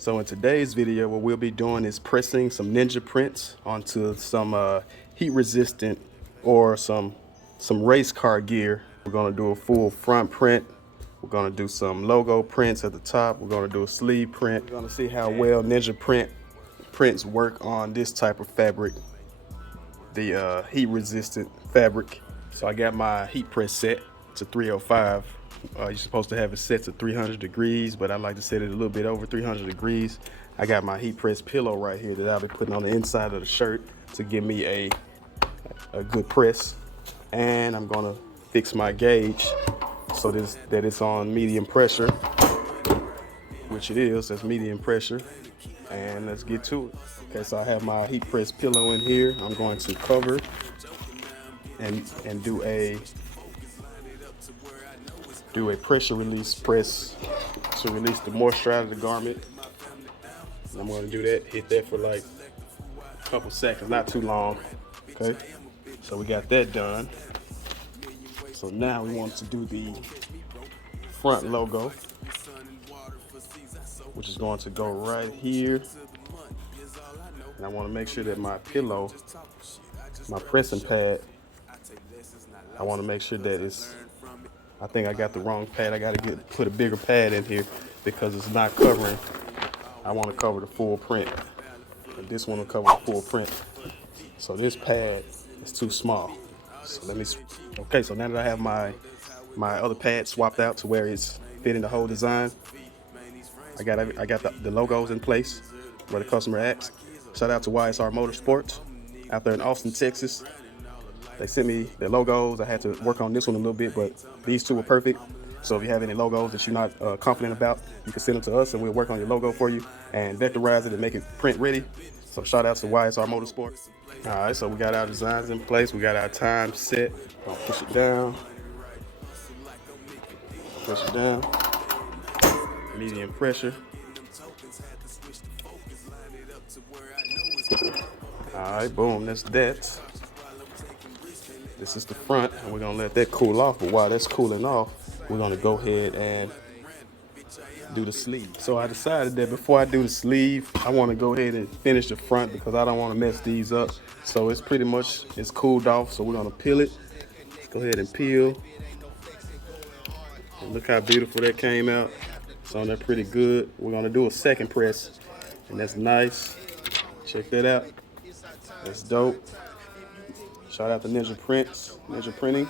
So in today's video, what we'll be doing is pressing some ninja prints onto some heat resistant or some race car gear. We're gonna do a full front print. We're gonna do some logo prints at the top. We're gonna do a sleeve print. We're gonna see how well ninja prints work on this type of fabric, the heat resistant fabric. So I got my heat press set to 305. You're supposed to have it set to 300 degrees, but I like to set it a little bit over 300 degrees. I got my heat press pillow right here that I'll be putting on the inside of the shirt to give me a good press. And I'm gonna fix my gauge so that it's on medium pressure, which it is. That's medium pressure. And let's get to it. Okay, so I have my heat press pillow in here. I'm going to cover and do a pressure release press to release the moisture out of the garment. And I'm going to do that, hit that for like a couple seconds, not too long. Okay, so we got that done. So now we want to do the front logo, which is going to go right here. And I want to make sure that my pillow, my pressing pad, I want to make sure that it's, I think I got the wrong pad. I got to put a bigger pad in here because it's not covering. I want to cover the full print. But this one will cover the full print. So this pad is too small. So let me, okay, so now that I have my other pad swapped out to where it's fitting the whole design, I got the logos in place where the customer asked. Shout out to YSR Motorsports out there in Austin, Texas. They sent me their logos. I had to work on this one a little bit, but these two were perfect. So if you have any logos that you're not confident about, you can send them to us and we'll work on your logo for you and vectorize it and make it print ready. So shout out to YSR Motorsports. All right, so we got our designs in place. We got our time set. I'll push it down. Push it down. Medium pressure. All right, boom, that's that. This is the front, and we're gonna let that cool off. But while that's cooling off, we're gonna go ahead and do the sleeve. So I decided that before I do the sleeve, I wanna go ahead and finish the front because I don't wanna mess these up. So it's pretty much, it's cooled off, so we're gonna peel it. Let's go ahead and peel. And look how beautiful that came out. It's on there pretty good. We're gonna do a second press, and that's nice. Check that out. That's dope. Shout out to Ninja Printing.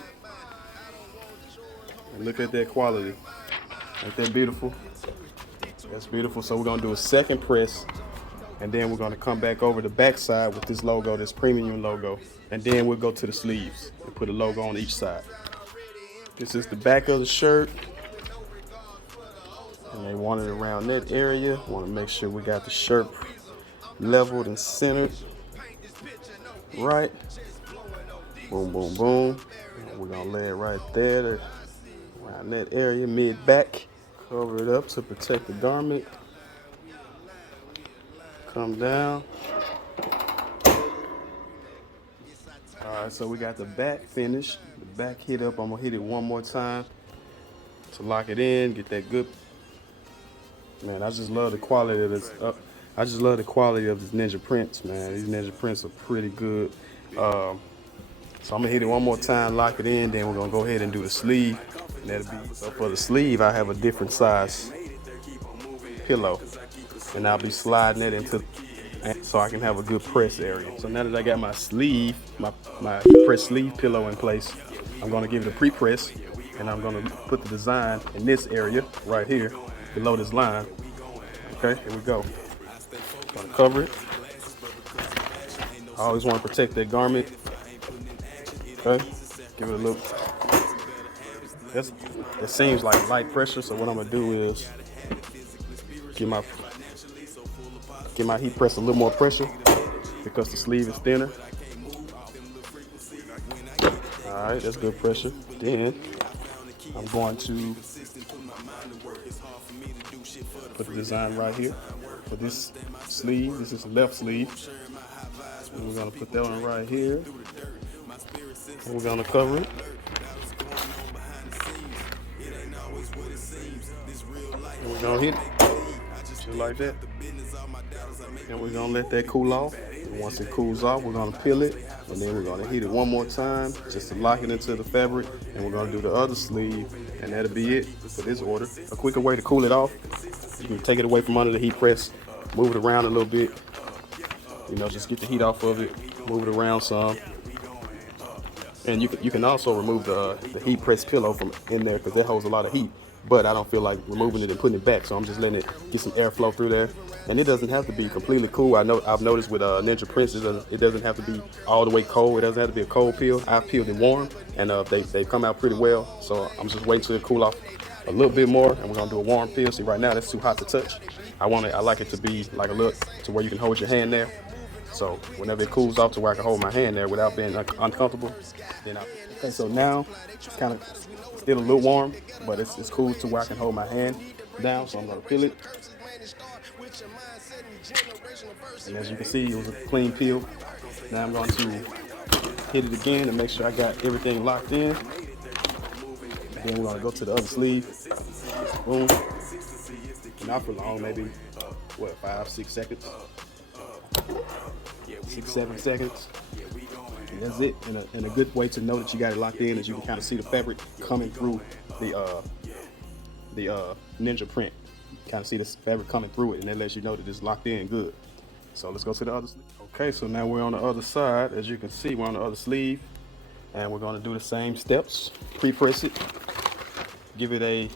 And look at that quality. Ain't that beautiful? That's beautiful. So we're gonna do a second press, and then we're gonna come back over the back side with this logo, this premium logo. And then we'll go to the sleeves and put a logo on each side. This is the back of the shirt. And they want it around that area. Want to make sure we got the shirt leveled and centered. Right. Boom, boom, boom. And we're gonna lay it right there around that area, mid back. Cover it up to protect the garment. Come down. All right, so we got the back finished. The back hit up. I'm gonna hit it one more time to lock it in, get that good. Man, I just love the quality of this. I just love the quality of these ninja prints, man. These ninja prints are pretty good. So I'm gonna hit it one more time, lock it in, then we're gonna go ahead and do the sleeve. And that'll be, so for the sleeve, I have a different size pillow, and I'll be sliding it into, so I can have a good press area. So now that I got my sleeve, my press sleeve pillow in place, I'm gonna give it a pre-press, and I'm gonna put the design in this area right here, below this line. Okay, here we go. Gonna cover it. I always want to protect that garment. Okay, give it a little. It seems like light pressure, so what I'm gonna do is give my heat press a little more pressure because the sleeve is thinner. All right, that's good pressure. Then I'm going to put the design right here for this sleeve. This is the left sleeve. And we're gonna put that one right here. And we're gonna cover it. And we're gonna hit it. just like that. And we're gonna let that cool off. And once it cools off, we're gonna peel it, and then we're gonna heat it one more time just to lock it into the fabric. And we're gonna do the other sleeve, and that'll be it for this order. A quicker way to cool it off, you can take it away from under the heat press, move it around a little bit, just get the heat off of it, move it around some. And you can also remove the heat press pillow from in there because that holds a lot of heat. But I don't feel like removing it and putting it back, so I'm just letting it get some airflow through there. And it doesn't have to be completely cool. I've noticed with Ninja Prints, it doesn't have to be all the way cold. It doesn't have to be a cold peel. I've peeled it warm, and they come out pretty well. So I'm just waiting till it cool off a little bit more, and we're gonna do a warm peel. See, right now that's too hot to touch. I like it to be like a little to where you can hold your hand there. So whenever it cools off to where I can hold my hand there without being uncomfortable, okay, so now it's kind of still a little warm, but it's cool to where I can hold my hand down. So I'm gonna peel it. And as you can see, it was a clean peel. Now I'm going to hit it again and make sure I got everything locked in. Then we're gonna go to the other sleeve. Boom. Not for long, maybe 5, 6 seconds. 6, 7 seconds. And that's it. And a good way to know that you got it locked in is you can kind of see the fabric coming through the Ninja print. You kind of see the fabric coming through it, and that lets you know that it's locked in good. So let's go to the other sleeve. Okay, so now we're on the other side. As you can see, we're on the other sleeve, and we're going to do the same steps. Pre-press it. Give it a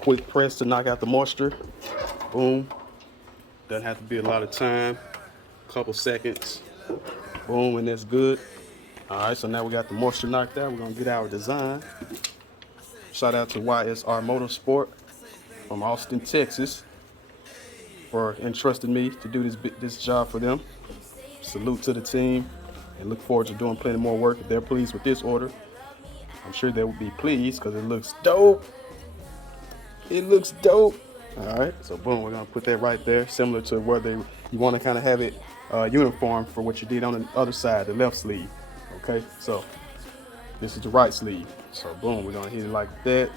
quick press to knock out the moisture. Boom. Doesn't have to be a lot of time. Couple seconds. Boom, and that's good. All right, so now we got the moisture knocked out. We're gonna get our design. Shout out to YSR Motorsport from Austin, Texas, for entrusting me to do this job for them. Salute to the team, and look forward to doing plenty more work. If they're pleased with this order, I'm sure they will be pleased because it looks dope. It looks dope. All right, so boom, we're gonna put that right there, similar to where you want to kind of have it uniform for what you did on the other side, the left sleeve. Okay, so this is the right sleeve. So boom, we're gonna hit it like that.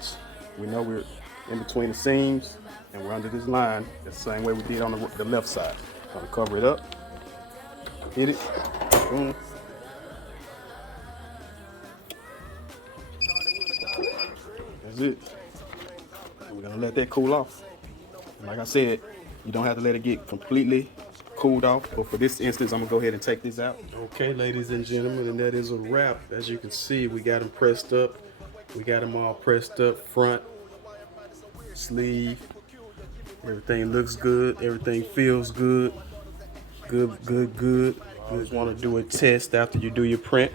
We know we're in between the seams, and we're under this line the same way we did on the left side. Gonna cover it up, hit it, boom. That's it. And we're gonna let that cool off. And like I said, you don't have to let it get completely cooled off, but for this instance, I'm gonna go ahead and take this out. Okay, ladies and gentlemen, and that is a wrap. As you can see, we got them pressed up. We got them all pressed up, front, sleeve. Everything looks good. Everything feels good. Good. Always want to do a test after you do your print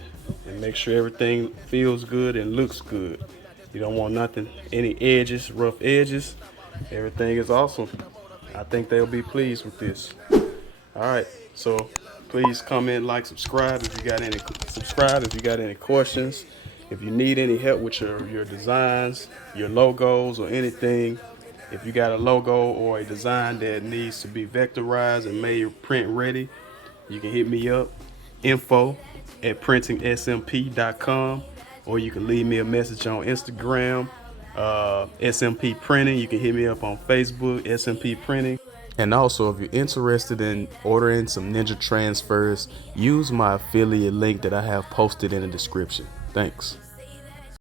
and make sure everything feels good and looks good. You don't want nothing, any edges, rough edges. Everything is awesome. I think they'll be pleased with this. All right, so please comment, like, subscribe if you got any questions. If you need any help with your designs, your logos, or anything, if you got a logo or a design that needs to be vectorized and made print ready, you can hit me up, info@printingsmp.com, or you can leave me a message on Instagram, SMP Printing. You can hit me up on Facebook, SMP Printing. And also, if you're interested in ordering some Ninja transfers, use my affiliate link that I have posted in the description. Thanks.